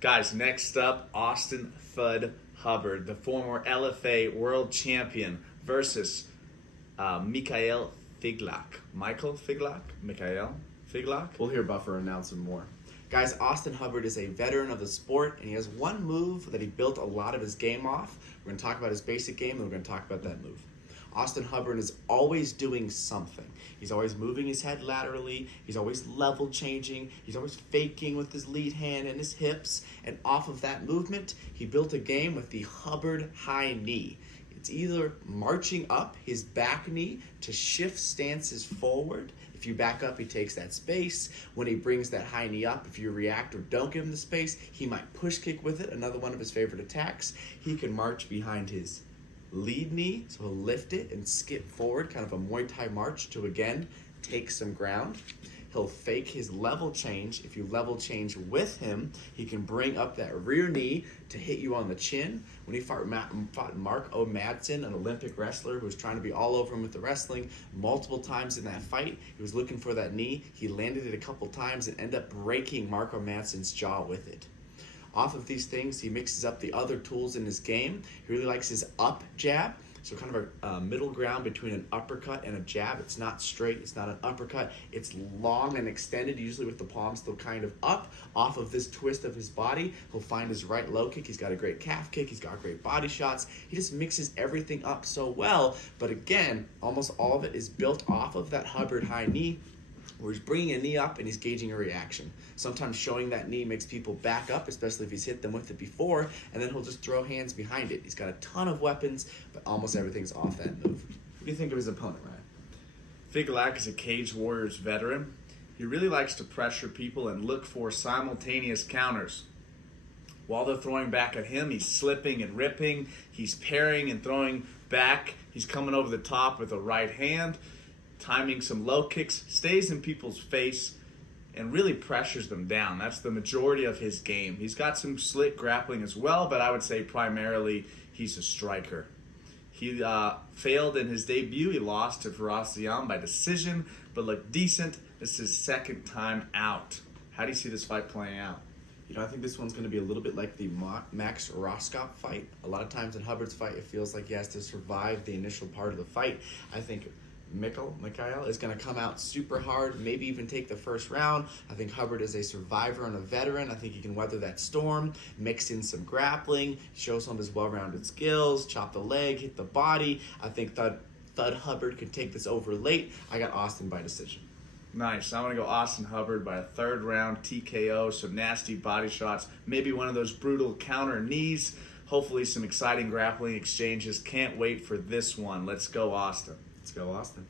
Guys, next up, Austin Thud Hubbard, the former LFA world champion, versus Michal Figlak. Michael Figlak? Michal Figlak? We'll hear Buffer announce some more. Guys, Austin Hubbard is a veteran of the sport, and he has one move that he built a lot of his game off. We're going to talk about his basic game, and we're going to talk about that move. Austin Hubbard is always doing something. He's always moving his head laterally. He's always level changing. He's always faking with his lead hand and his hips. And off of that movement, he built a game with the Hubbard high knee. It's either marching up his back knee to shift stances forward. If you back up, he takes that space. When he brings that high knee up, if you react or don't give him the space, he might push kick with it, another one of his favorite attacks. He can march behind his lead knee, so he'll lift it and skip forward, kind of a Muay Thai march to, again, take some ground. He'll fake his level change. If you level change with him, he can bring up that rear knee to hit you on the chin. When he fought Mark O. Madsen, an Olympic wrestler who was trying to be all over him with the wrestling multiple times in that fight, he was looking for that knee. He landed it a couple times and ended up breaking Mark O. Madsen's jaw with it. Off of these things, he mixes up the other tools in his game. He really likes his up jab, so kind of a middle ground between an uppercut and a jab. It's not straight, it's not an uppercut. It's long and extended, usually with the palms still kind of up. Off of this twist of his body, he'll find his right low kick. He's got a great calf kick. He's got great body shots. He just mixes everything up so well. But again, almost all of it is built off of that Hubbard high knee, where he's bringing a knee up and he's gauging a reaction. Sometimes showing that knee makes people back up, especially if he's hit them with it before, and then he'll just throw hands behind it. He's got a ton of weapons, but almost everything's off that move. What do you think of his opponent, Ryan? Figlak is a Cage Warriors veteran. He really likes to pressure people and look for simultaneous counters. While they're throwing back at him, he's slipping and ripping. He's parrying and throwing back. He's coming over the top with a right hand, timing some low kicks, stays in people's face, and really pressures them down. That's the majority of his game. He's got some slick grappling as well, but I would say primarily he's a striker. He failed in his debut. He lost to Ferocian by decision, but looked decent. This is his second time out. How do you see this fight playing out? You know, I think this one's going to be a little bit like the Max Roskop fight. A lot of times in Hubbard's fight, it feels like he has to survive the initial part of the fight. I think Michal is going to come out super hard, maybe even take the first round. I think Hubbard is a survivor and a veteran. I think he can weather that storm, mix in some grappling, show some of his well-rounded skills, chop the leg, hit the body. I think Thud Hubbard can take this over late. I got Austin by decision. Nice. I'm going to go Austin Hubbard by a third round TKO, some nasty body shots, maybe one of those brutal counter knees, hopefully some exciting grappling exchanges. Can't wait for this one. Let's go, Austin. Let's go, Austin.